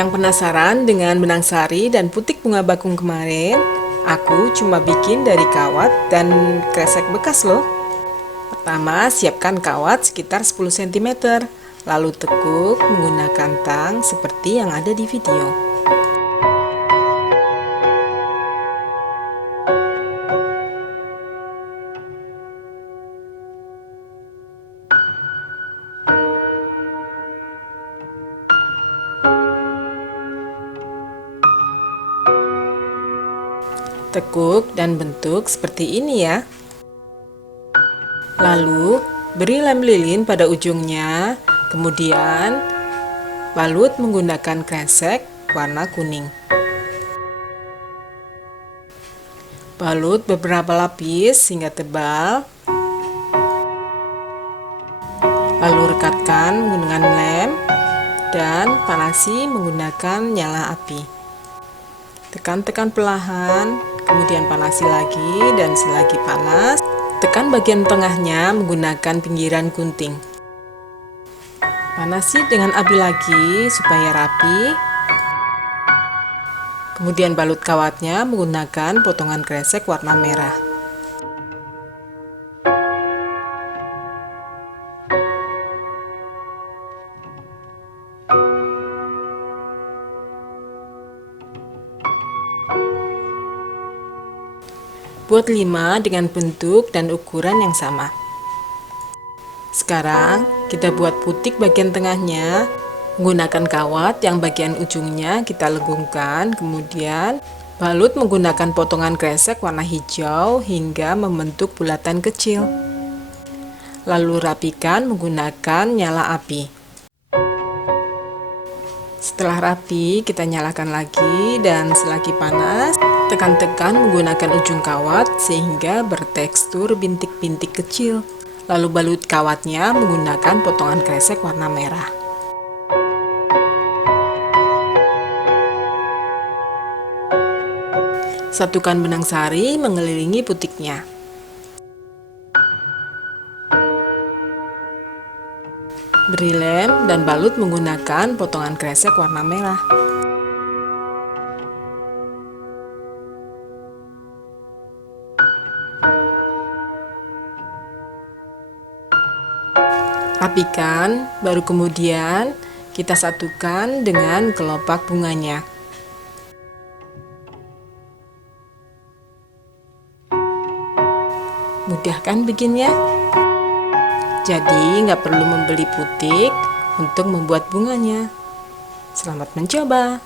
Yang penasaran dengan benang sari dan putik bunga bakung kemarin? Aku cuma bikin dari kawat dan kresek bekas loh. Pertama, siapkan kawat sekitar 10 cm, lalu tekuk menggunakan tang seperti yang ada di video. Tekuk dan bentuk seperti ini ya. Lalu beri lem lilin pada ujungnya, kemudian balut menggunakan kresek warna kuning. Balut beberapa lapis hingga tebal, lalu rekatkan menggunakan lem dan panasi menggunakan nyala api. Tekan-tekan perlahan, kemudian panasi lagi, dan selagi panas, tekan bagian tengahnya menggunakan pinggiran gunting. Panasi dengan api lagi supaya rapi. Kemudian balut kawatnya menggunakan potongan kresek warna merah. Buat 5 dengan bentuk dan ukuran yang sama. Sekarang kita buat putik bagian tengahnya menggunakan kawat yang bagian ujungnya kita legungkan, kemudian balut menggunakan potongan kresek warna hijau hingga membentuk bulatan kecil. Lalu rapikan menggunakan nyala api. Setelah rapi, kita nyalakan lagi dan selagi panas, tekan-tekan menggunakan ujung kawat sehingga bertekstur bintik-bintik kecil. Lalu balut kawatnya menggunakan potongan kresek warna merah. Satukan benang sari mengelilingi putiknya. Beri lem dan balut menggunakan potongan kresek warna merah. Rapikan, baru kemudian kita satukan dengan kelopak bunganya. Mudah kan bikinnya? Jadi nggak perlu membeli putik untuk membuat bunganya. Selamat mencoba!